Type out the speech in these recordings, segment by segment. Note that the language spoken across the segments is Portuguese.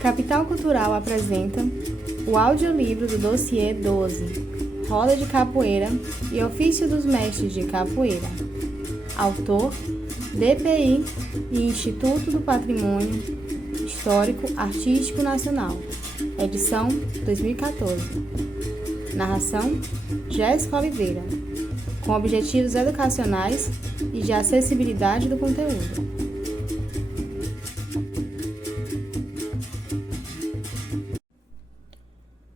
Capital Cultural apresenta o audiolivro do Dossiê 12, Roda de Capoeira e Ofício dos Mestres de Capoeira. Autor, DPI e Instituto do Patrimônio Histórico Artístico Nacional. Edição 2014. Narração, Jéssica Oliveira. Com objetivos educacionais e de acessibilidade do conteúdo.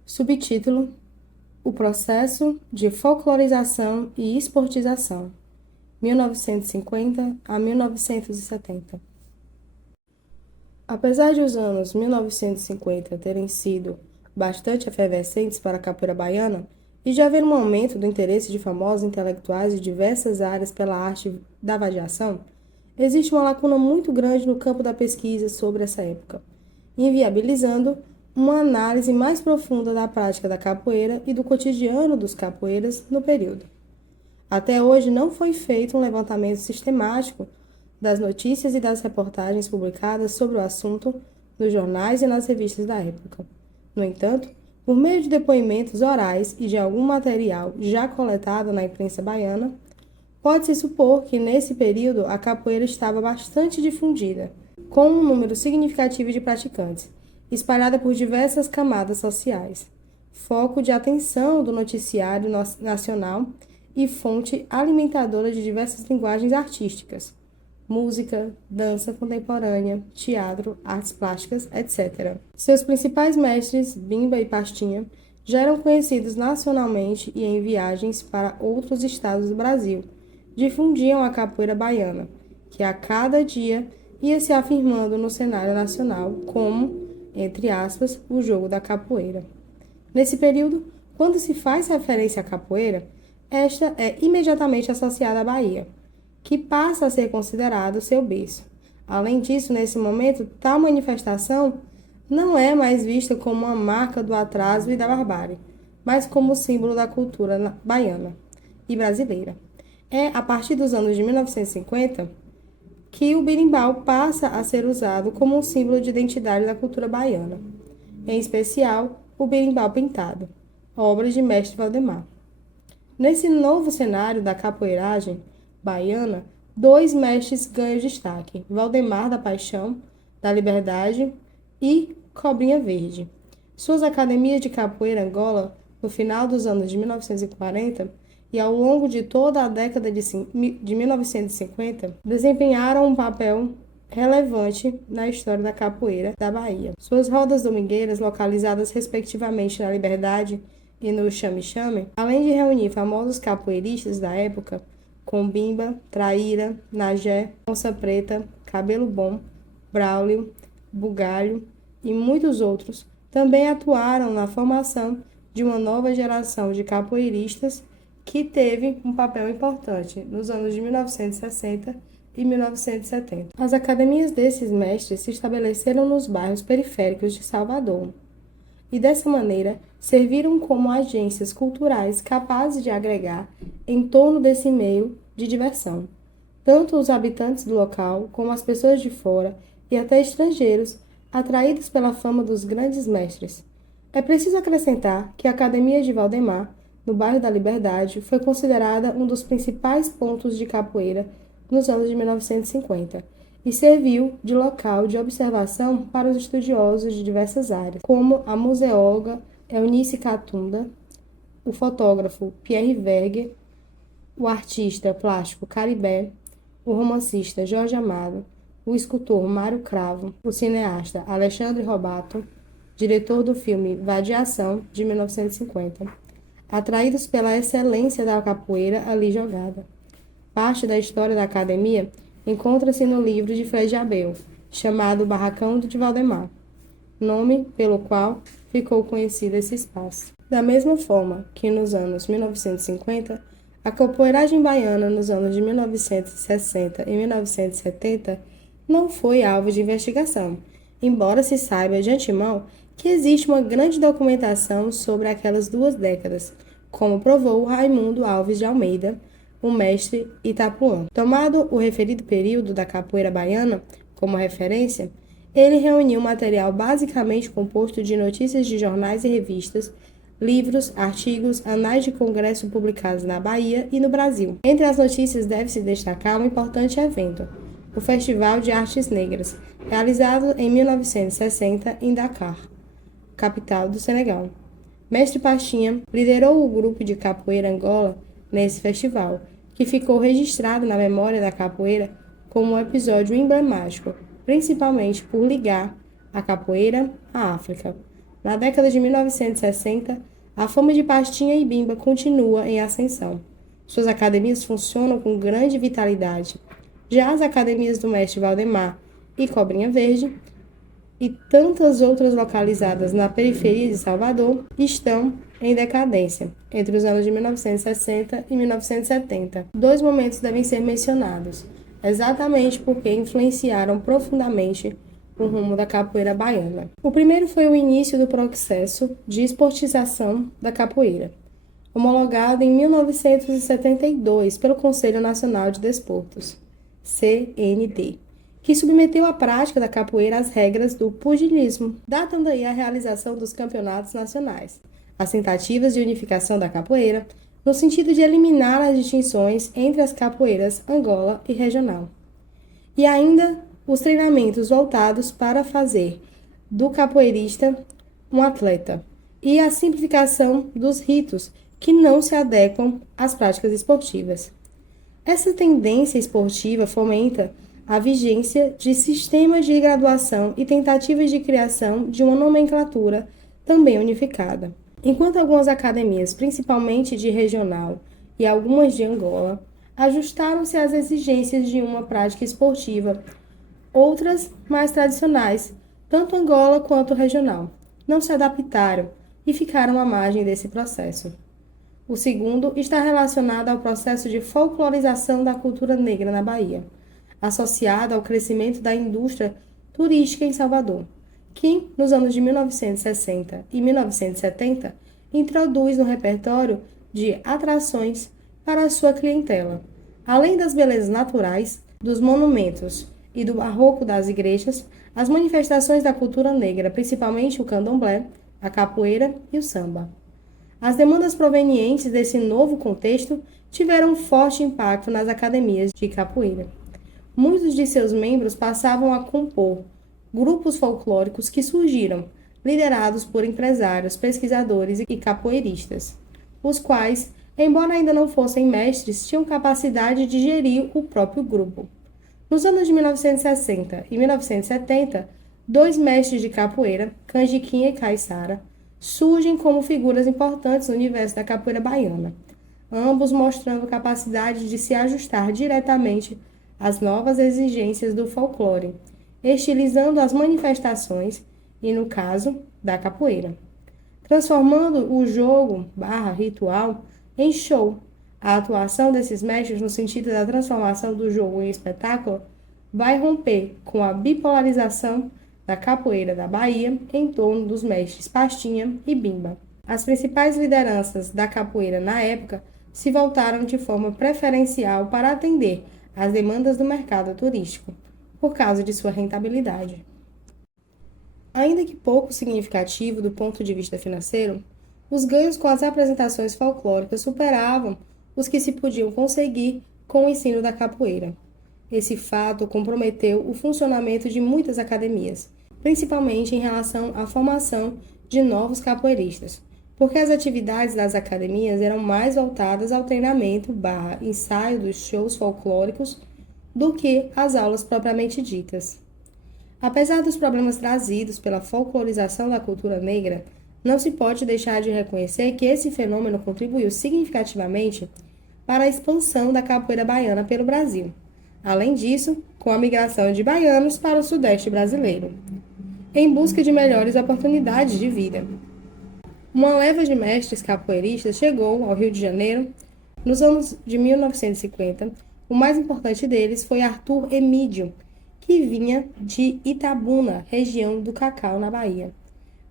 Subtítulo: O processo de folclorização e esportização, 1950 a 1970. Apesar de os anos 1950 terem sido bastante efervescentes para a capoeira baiana e de haver um aumento do interesse de famosos intelectuais de diversas áreas pela arte da vadiação, existe uma lacuna muito grande no campo da pesquisa sobre essa época, inviabilizando uma análise mais profunda da prática da capoeira e do cotidiano dos capoeiras no período. Até hoje não foi feito um levantamento sistemático das notícias e das reportagens publicadas sobre o assunto nos jornais e nas revistas da época. No entanto, por meio de depoimentos orais e de algum material já coletado na imprensa baiana, pode-se supor que nesse período a capoeira estava bastante difundida, com um número significativo de praticantes, espalhada por diversas camadas sociais, foco de atenção do noticiário nacional e fonte alimentadora de diversas linguagens artísticas, música, dança contemporânea, teatro, artes plásticas, etc. Seus principais mestres, Bimba e Pastinha, já eram conhecidos nacionalmente e em viagens para outros estados do Brasil, difundiam a capoeira baiana, que a cada dia ia se afirmando no cenário nacional como, entre aspas, o jogo da capoeira. Nesse período, quando se faz referência à capoeira, esta é imediatamente associada à Bahia, que passa a ser considerado seu berço. Além disso, nesse momento, tal manifestação não é mais vista como uma marca do atraso e da barbárie, mas como símbolo da cultura baiana e brasileira. É a partir dos anos de 1950 que o berimbau passa a ser usado como um símbolo de identidade da cultura baiana, em especial o berimbau pintado, obra de mestre Valdemar. Nesse novo cenário da capoeiragem baiana, dois mestres ganham destaque: Valdemar da Paixão, da Liberdade e Cobrinha Verde. Suas academias de capoeira Angola, no final dos anos de 1940 e ao longo de toda a década de 1950, desempenharam um papel relevante na história da capoeira da Bahia. Suas rodas domingueiras, localizadas respectivamente na Liberdade e no Chame-Chame, além de reunir famosos capoeiristas da época, com Bimba, Traíra, Nagé, Onça Preta, Cabelo Bom, Braulio, Bugalho e muitos outros, também atuaram na formação de uma nova geração de capoeiristas que teve um papel importante nos anos de 1960 e 1970. As academias desses mestres se estabeleceram nos bairros periféricos de Salvador e, dessa maneira, serviram como agências culturais capazes de agregar em torno desse meio de diversão, tanto os habitantes do local como as pessoas de fora e até estrangeiros atraídos pela fama dos grandes mestres. É preciso acrescentar que a Academia de Valdemar, no bairro da Liberdade, foi considerada um dos principais pontos de capoeira nos anos de 1950 e serviu de local de observação para os estudiosos de diversas áreas, como a museóloga Eunice Catunda, o fotógrafo Pierre Verger, o artista plástico Caribé, o romancista Jorge Amado, o escultor Mário Cravo, o cineasta Alexandre Robato, diretor do filme Vadiação, de 1950, atraídos pela excelência da capoeira ali jogada. Parte da história da academia encontra-se no livro de Fred Abel, chamado Barracão de Valdemar, nome pelo qual ficou conhecido esse espaço. Da mesma forma que nos anos 1950, a capoeiragem baiana nos anos de 1960 e 1970 não foi alvo de investigação, embora se saiba de antemão que existe uma grande documentação sobre aquelas duas décadas, como provou Raimundo Alves de Almeida, o mestre Itapuã. Tomado o referido período da capoeira baiana como referência, Ele reuniu material basicamente composto de notícias de jornais e revistas, livros, artigos, anais de congresso publicados na Bahia e no Brasil. Entre as notícias deve-se destacar um importante evento, o Festival de Artes Negras, realizado em 1960 em Dakar, capital do Senegal. Mestre Pastinha liderou o grupo de capoeira Angola nesse festival, que ficou registrado na memória da capoeira como um episódio emblemático, principalmente por ligar a capoeira à África. Na década de 1960, a fama de Pastinha e Bimba continua em ascensão. Suas academias funcionam com grande vitalidade. Já as academias do mestre Valdemar e Cobrinha Verde e tantas outras localizadas na periferia de Salvador estão em decadência entre os anos de 1960 e 1970. Dois momentos devem ser mencionados, exatamente porque influenciaram profundamente o rumo da capoeira baiana. O primeiro foi o início do processo de esportização da capoeira, homologado em 1972 pelo Conselho Nacional de Desportos, CND, que submeteu a prática da capoeira às regras do pugilismo, datando daí a realização dos campeonatos nacionais, as tentativas de unificação da capoeira, no sentido de eliminar as distinções entre as capoeiras Angola e regional. E ainda os treinamentos voltados para fazer do capoeirista um atleta, e a simplificação dos ritos que não se adequam às práticas esportivas. Essa tendência esportiva fomenta a vigência de sistemas de graduação e tentativas de criação de uma nomenclatura também unificada. Enquanto algumas academias, principalmente de regional e algumas de Angola, ajustaram-se às exigências de uma prática esportiva, outras, mais tradicionais, tanto Angola quanto regional, não se adaptaram e ficaram à margem desse processo. O segundo está relacionado ao processo de folclorização da cultura negra na Bahia, associada ao crescimento da indústria turística em Salvador, que, nos anos de 1960 e 1970, introduz no repertório de atrações para a sua clientela. Além das belezas naturais, dos monumentos e do barroco das igrejas, as manifestações da cultura negra, principalmente o candomblé, a capoeira e o samba. As demandas provenientes desse novo contexto tiveram um forte impacto nas academias de capoeira. Muitos de seus membros passavam a compor grupos folclóricos que surgiram, liderados por empresários, pesquisadores e capoeiristas, os quais, embora ainda não fossem mestres, tinham capacidade de gerir o próprio grupo. Nos anos de 1960 e 1970, dois mestres de capoeira, Canjiquinha e Caiçara, surgem como figuras importantes no universo da capoeira baiana, ambos mostrando capacidade de se ajustar diretamente às novas exigências do folclore, estilizando as manifestações e, no caso, da capoeira, transformando o jogo/ritual em show. A atuação desses mestres no sentido da transformação do jogo em espetáculo vai romper com a bipolarização da capoeira da Bahia em torno dos mestres Pastinha e Bimba. As principais lideranças da capoeira na época se voltaram de forma preferencial para atender às demandas do mercado turístico, por causa de sua rentabilidade. Ainda que pouco significativo do ponto de vista financeiro, os ganhos com as apresentações folclóricas superavam os que se podiam conseguir com o ensino da capoeira. Esse fato comprometeu o funcionamento de muitas academias, principalmente em relação à formação de novos capoeiristas, porque as atividades das academias eram mais voltadas ao treinamento/ensaio dos shows folclóricos do que às aulas propriamente ditas. Apesar dos problemas trazidos pela folclorização da cultura negra, não se pode deixar de reconhecer que esse fenômeno contribuiu significativamente para a expansão da capoeira baiana pelo Brasil. Além disso, com a migração de baianos para o Sudeste brasileiro, em busca de melhores oportunidades de vida. Uma leva de mestres capoeiristas chegou ao Rio de Janeiro nos anos de 1950. O mais importante deles foi Arthur Emídio, que vinha de Itabuna, região do Cacau, na Bahia.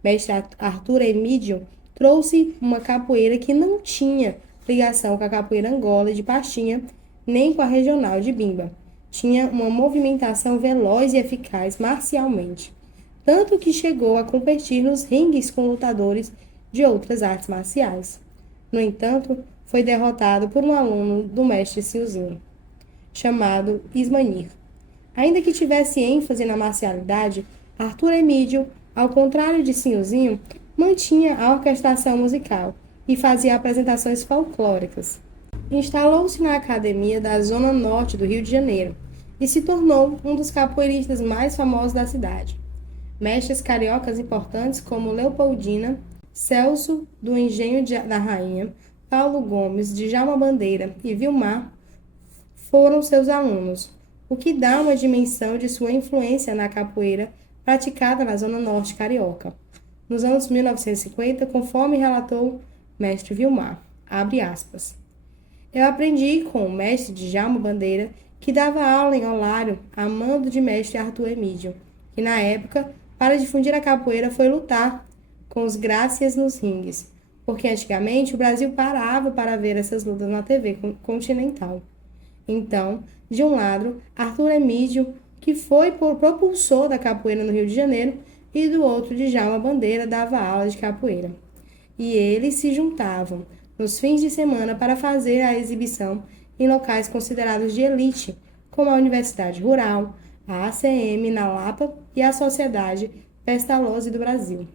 Mestre Arthur Emídio trouxe uma capoeira que não tinha ligação com a capoeira Angola de Pastinha, nem com a regional de Bimba. Tinha uma movimentação veloz e eficaz marcialmente, tanto que chegou a competir nos ringues com lutadores de outras artes marciais. No entanto, foi derrotado por um aluno do mestre Silzinho, chamado Ismanir. Ainda que tivesse ênfase na marcialidade, Arthur Emídio, ao contrário de Sinhozinho, mantinha a orquestração musical e fazia apresentações folclóricas. Instalou-se na academia da Zona Norte do Rio de Janeiro e se tornou um dos capoeiristas mais famosos da cidade. Mestres cariocas importantes como Leopoldina, Celso do Engenho da Rainha, Paulo Gomes, Djalma Bandeira e Vilmar foram seus alunos, o que dá uma dimensão de sua influência na capoeira praticada na Zona Norte carioca. Nos anos 1950, conforme relatou mestre Vilmar, abre aspas. Eu aprendi com o mestre Djalma Bandeira, que dava aula em Olário, a mando de mestre Arthur Emídio, que na época, para difundir a capoeira, foi lutar com os Grácias nos ringues, porque antigamente o Brasil parava para ver essas lutas na TV continental. Então, de um lado, Arthur Emídio, que foi propulsor da capoeira no Rio de Janeiro, e do outro, Djalma Bandeira, dava aula de capoeira. E eles se juntavam nos fins de semana para fazer a exibição em locais considerados de elite, como a Universidade Rural, a ACM na Lapa e a Sociedade Pestalozzi do Brasil.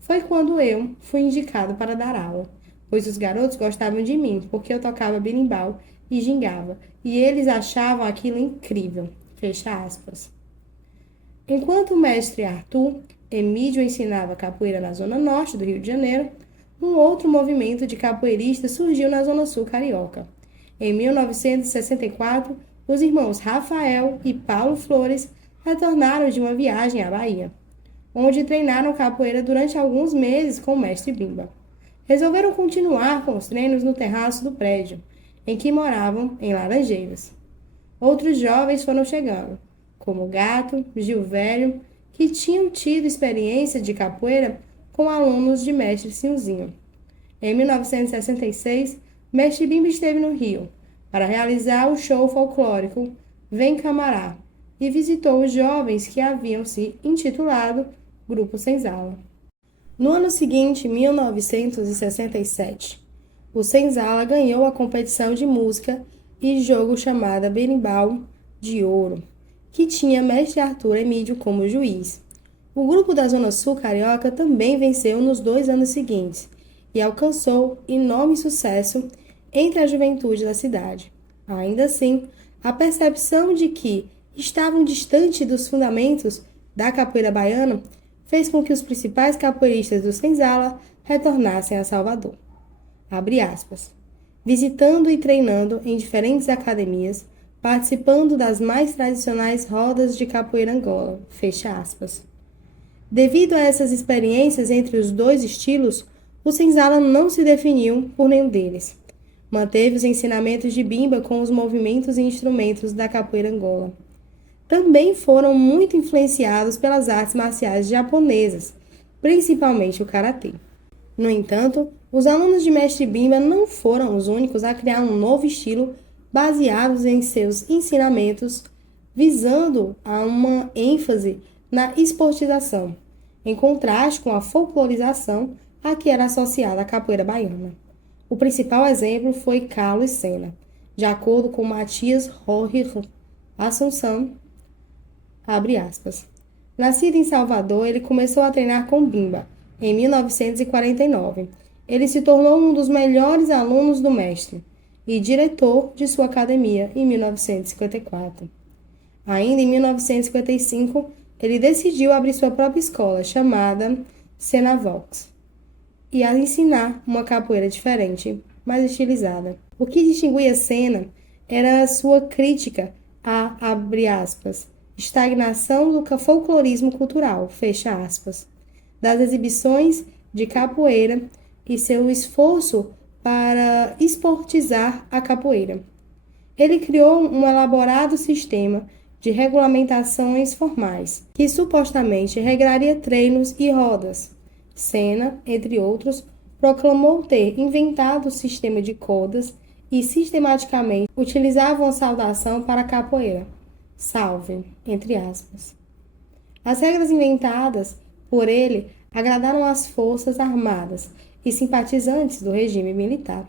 Foi quando eu fui indicado para dar aula, pois os garotos gostavam de mim, porque eu tocava berimbau e gingava, e eles achavam aquilo incrível. Fecha aspas. Enquanto o mestre Arthur Emídio ensinava capoeira na Zona Norte do Rio de Janeiro, um outro movimento de capoeiristas surgiu na Zona Sul carioca. Em 1964, os irmãos Rafael e Paulo Flores retornaram de uma viagem à Bahia, onde treinaram capoeira durante alguns meses com o mestre Bimba. Resolveram continuar com os treinos no terraço do prédio, em que moravam em Laranjeiras. Outros jovens foram chegando, como Gato, Gil Velho, que tinham tido experiência de capoeira com alunos de mestre Sinhozinho. Em 1966, mestre Bimba esteve no Rio para realizar o show folclórico Vem Camará e visitou os jovens que haviam se intitulado Grupo Senzala. No ano seguinte, 1967, o Senzala ganhou a competição de música e jogo chamada Berimbau de Ouro, que tinha mestre Arthur Emídio como juiz. O grupo da Zona Sul carioca também venceu nos 2 anos seguintes e alcançou enorme sucesso entre a juventude da cidade. Ainda assim, a percepção de que estavam distante dos fundamentos da capoeira baiana fez com que os principais capoeiristas do Senzala retornassem a Salvador. Abre aspas. Visitando e treinando em diferentes academias, participando das mais tradicionais rodas de capoeira Angola. Fecha aspas. Devido a essas experiências entre os dois estilos, o Senzala não se definiu por nenhum deles. Manteve os ensinamentos de Bimba com os movimentos e instrumentos da capoeira Angola. Também foram muito influenciados pelas artes marciais japonesas, principalmente o karatê. No entanto, os alunos de mestre Bimba não foram os únicos a criar um novo estilo baseados em seus ensinamentos, visando a uma ênfase na esportização, em contraste com a folclorização a que era associada a capoeira baiana. O principal exemplo foi Carlos Sena, de acordo com Matias Rohrer Assunção, abre aspas. Nascido em Salvador, ele começou a treinar com Bimba em 1949. Ele se tornou um dos melhores alunos do mestre e diretor de sua academia em 1954. Ainda em 1955, ele decidiu abrir sua própria escola, chamada Senavox, e a ensinar uma capoeira diferente, mais estilizada. O que distinguia Sena era a sua crítica à, abre aspas, estagnação do folclorismo cultural, fecha aspas, das exibições de capoeira e seu esforço para esportizar a capoeira. Ele criou um elaborado sistema de regulamentações formais, que supostamente regraria treinos e rodas. Sena, entre outros, proclamou ter inventado o sistema de codas e sistematicamente utilizava uma saudação para a capoeira. Salve, entre aspas. As regras inventadas por ele agradaram às forças armadas e simpatizantes do regime militar.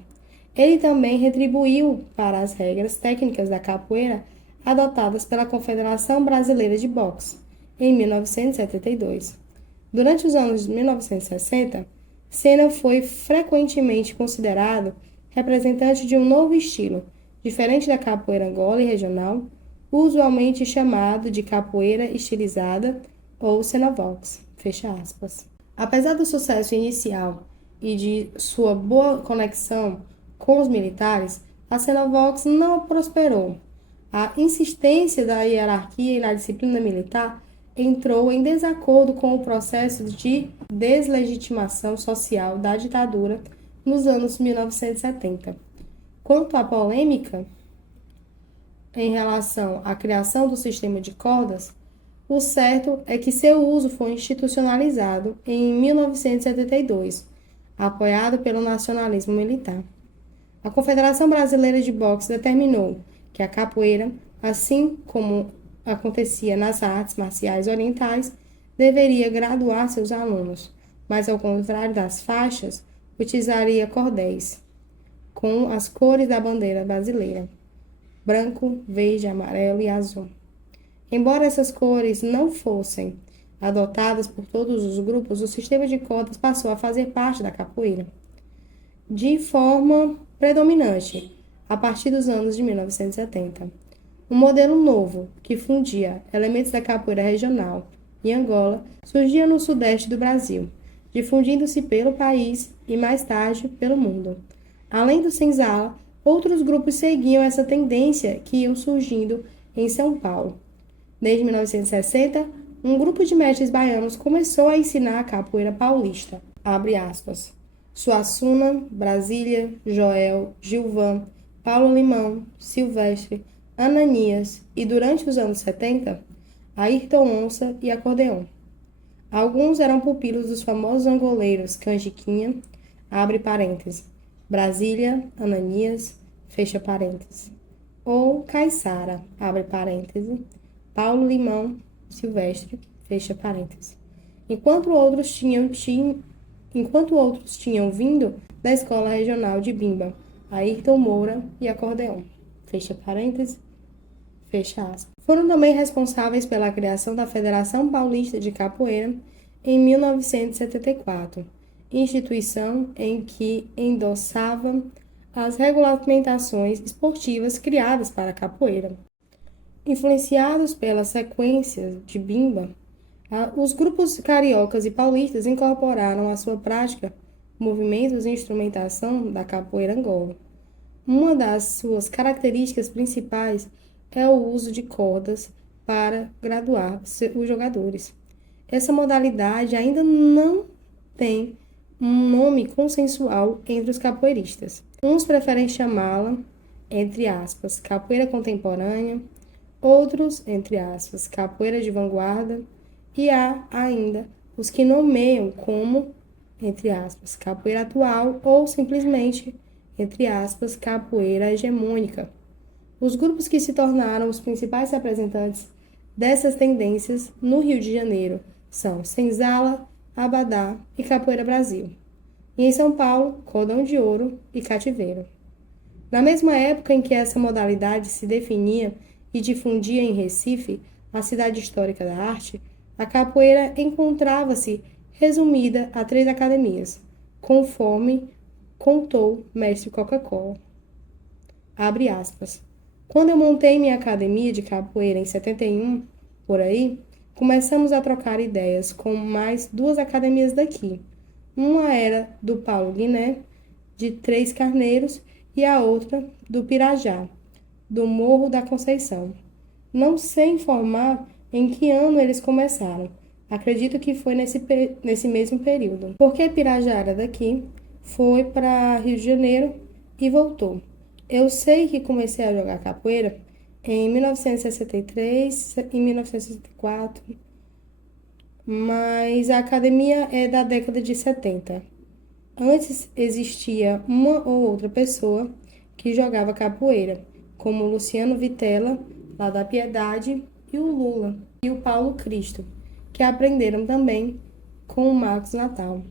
Ele também retribuiu para as regras técnicas da capoeira adotadas pela Confederação Brasileira de Boxe em 1972. Durante os anos de 1960, Senna foi frequentemente considerado representante de um novo estilo, diferente da capoeira Angola e regional, usualmente chamado de capoeira estilizada ou Senavox. Fecha aspas. Apesar do sucesso inicial e de sua boa conexão com os militares, a Senavox não prosperou. A insistência da hierarquia e na disciplina militar entrou em desacordo com o processo de deslegitimação social da ditadura nos anos 1970. Quanto à polêmica em relação à criação do sistema de cordas, o certo é que seu uso foi institucionalizado em 1972, apoiado pelo nacionalismo militar. A Confederação Brasileira de Boxe determinou que a capoeira, assim como acontecia nas artes marciais orientais, deveria graduar seus alunos, mas ao contrário das faixas, utilizaria cordéis, com as cores da bandeira brasileira: branco, verde, amarelo e azul. Embora essas cores não fossem adotadas por todos os grupos, o sistema de cordas passou a fazer parte da capoeira de forma predominante a partir dos anos de 1970. Um modelo novo, que fundia elementos da capoeira regional e Angola, surgia no sudeste do Brasil, difundindo-se pelo país e mais tarde pelo mundo. Além do senzala, outros grupos seguiam essa tendência que iam surgindo em São Paulo. Desde 1960, um grupo de mestres baianos começou a ensinar a capoeira paulista. Abre aspas. Suassuna, Brasília, Joel, Gilvan, Paulo Limão, Silvestre, Ananias e, durante os anos 70, Ayrton Onça e Acordeon. Alguns eram pupilos dos famosos angoleiros Canjiquinha, abre parêntese, Brasília, Ananias, fecha parêntese, ou Caiçara, abre parêntese, Paulo Limão, Silvestre, fecha parêntese. Enquanto outros tinham vindo da Escola Regional de Bimba, Ayrton Moura e Acordeon, fecha parêntese, fecha aspas. Foram também responsáveis pela criação da Federação Paulista de Capoeira em 1974, instituição em que endossava as regulamentações esportivas criadas para a capoeira. Influenciados pelas sequências de Bimba, os grupos cariocas e paulistas incorporaram à sua prática movimentos e instrumentação da capoeira Angola. Uma das suas características principais é o uso de cordas para graduar os jogadores. Essa modalidade ainda não tem um nome consensual entre os capoeiristas. Uns preferem chamá-la, entre aspas, capoeira contemporânea, outros, entre aspas, capoeira de vanguarda, e há ainda os que nomeiam como, entre aspas, capoeira atual ou simplesmente, entre aspas, capoeira hegemônica. Os grupos que se tornaram os principais representantes dessas tendências no Rio de Janeiro são Senzala, Abadá e Capoeira Brasil. E em São Paulo, Cordão de Ouro e Cativeiro. Na mesma época em que essa modalidade se definia e difundia em Recife, a cidade histórica da arte, a capoeira encontrava-se resumida a 3 academias, conforme contou mestre Coca-Cola. Abre aspas. Quando eu montei minha academia de capoeira em 71, por aí, começamos a trocar ideias com mais 2 academias daqui. Uma era do Paulo Guiné, de Três Carneiros, e a outra do Pirajá, do Morro da Conceição. Não sei informar em que ano eles começaram. Acredito que foi nesse mesmo período. Porque Pirajá era daqui, foi para Rio de Janeiro e voltou. Eu sei que comecei a jogar capoeira em 1963 e 1964, mas a academia é da década de 70. Antes existia uma ou outra pessoa que jogava capoeira, como o Luciano Vitella, lá da Piedade, e o Lula, e o Paulo Cristo, que aprenderam também com o Marcos Natal.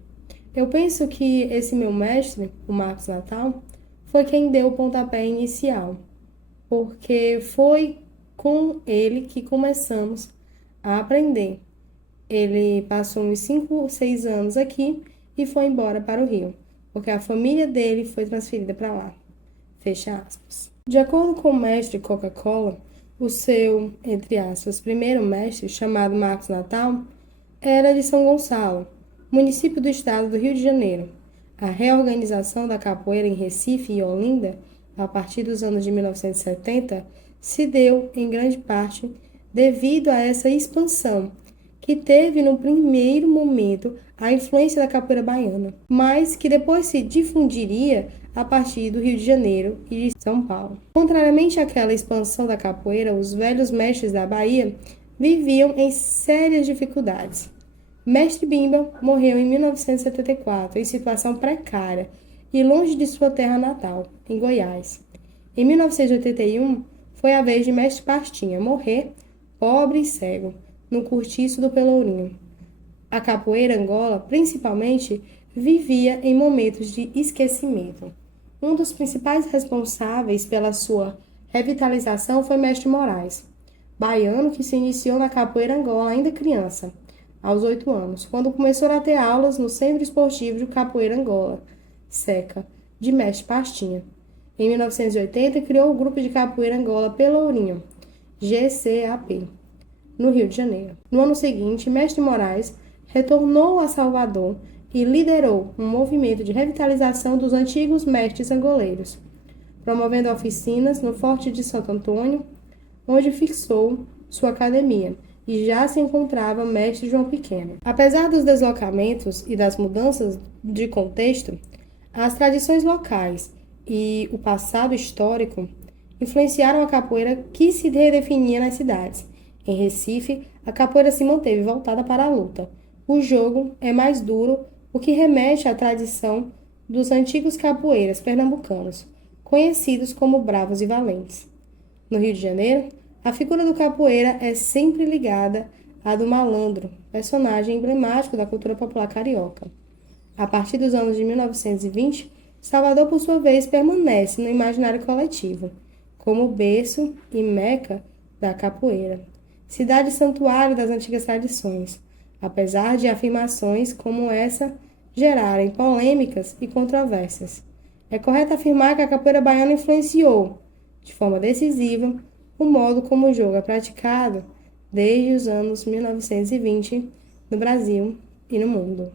Eu penso que esse meu mestre, o Marcos Natal, foi quem deu o pontapé inicial, porque foi com ele que começamos a aprender. Ele passou uns 5 ou 6 anos aqui e foi embora para o Rio, porque a família dele foi transferida para lá. Fecha aspas. De acordo com o mestre Coca-Cola, o seu, entre aspas, primeiro mestre, chamado Marcos Natal, era de São Gonçalo, município do estado do Rio de Janeiro. A reorganização da capoeira em Recife e Olinda, a partir dos anos de 1970, se deu, em grande parte, devido a essa expansão, que teve no primeiro momento a influência da capoeira baiana, mas que depois se difundiria a partir do Rio de Janeiro e de São Paulo. Contrariamente àquela expansão da capoeira, os velhos mestres da Bahia viviam em sérias dificuldades. Mestre Bimba morreu em 1974 em situação precária e longe de sua terra natal, em Goiás. Em 1981, foi a vez de Mestre Pastinha morrer, pobre e cego, no cortiço do Pelourinho. A capoeira Angola, principalmente, vivia em momentos de esquecimento. Um dos principais responsáveis pela sua revitalização foi Mestre Moraes, baiano que se iniciou na capoeira Angola ainda criança, aos 8 anos, quando começou a ter aulas no Centro Esportivo de Capoeira Angola, SECA, de Mestre Pastinha. Em 1980, criou o Grupo de Capoeira Angola Pelourinho, GCAP, no Rio de Janeiro. No ano seguinte, Mestre Moraes retornou a Salvador e liderou um movimento de revitalização dos antigos mestres angoleiros, promovendo oficinas no Forte de Santo Antônio, onde fixou sua academia, e já se encontrava Mestre João Pequeno. Apesar dos deslocamentos e das mudanças de contexto, as tradições locais e o passado histórico influenciaram a capoeira que se redefinia nas cidades. Em Recife, a capoeira se manteve voltada para a luta. O jogo é mais duro, o que remete à tradição dos antigos capoeiras pernambucanos, conhecidos como bravos e valentes. No Rio de Janeiro, a figura do capoeira é sempre ligada à do malandro, personagem emblemático da cultura popular carioca. A partir dos anos de 1920, Salvador, por sua vez, permanece no imaginário coletivo, como berço e meca da capoeira, cidade santuário das antigas tradições, apesar de afirmações como essa gerarem polêmicas e controvérsias. É correto afirmar que a capoeira baiana influenciou, de forma decisiva, o modo como o jogo é praticado desde os anos 1920 no Brasil e no mundo.